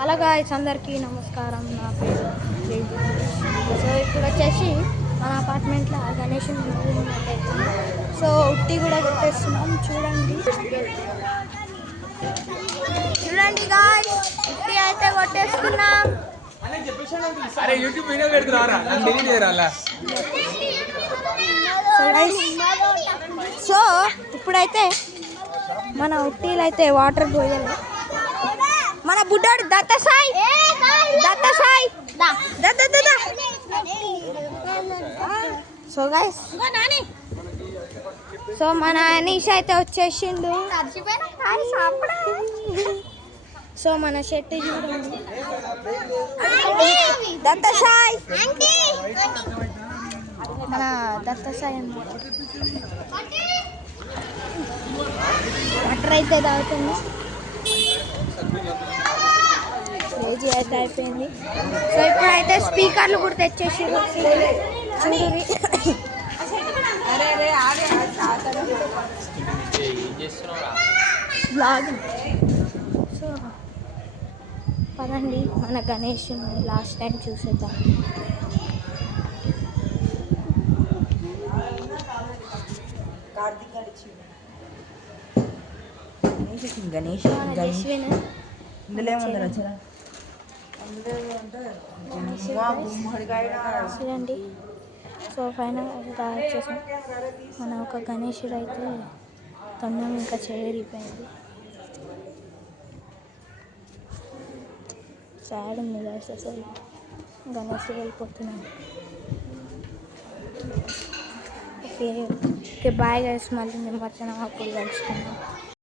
Hello guys, అందరికీ నమస్కారం. నా పేరు తేజు. సో ఇప్పుడు వచ్చేసి మన అపార్ట్మెంట్లో గణేష్ అవుతుంది. సో ఉట్టి కూడా కొట్టేస్తున్నాం. చూడండి గాయ్స్, ఉట్టి అయితే కొట్టేస్తున్నాం. అరే యూట్యూబ్ వీడియో పెడుతున్నారా? నన్ను డిలీట్ చేయరా? సో ఇప్పుడైతే మన ఉట్టీలు అయితే వాటర్ పోయాలి. మన బుడ్డాడు Datta Sai so guys, so మన అనీష్ అయితే వచ్చేసిండు. సో మన షెట్ చూడండి, దత్త సాయి, మన దత్త సాయి అన్నమాట. వాటర్ అయితే తాగుతుంది. కేజీ అయితే అయిపోయింది. సో ఇప్పుడైతే స్పీకర్లు కూడా తెచ్చేసారు. చూడండి, సో పదండి మన గణేష్ లాస్ట్ టైం చూసేద్దాం. గణేష్ ఇందులో ఏముంది రచన? చూడండి, సో ఫైనల్ తయారు చేసాం. మన ఒక గణేశుడు అయితే తొండం ఇంకా చేరిపోయింది. సాడ్ ఉంది గాయ్స్, అసలు గణేశుడు వెళ్ళిపోతున్నాం. ఓకే బాయ్ గాయ్స్, మళ్ళీ మేము వచ్చిన అప్పుడు కలుసుకున్నాం.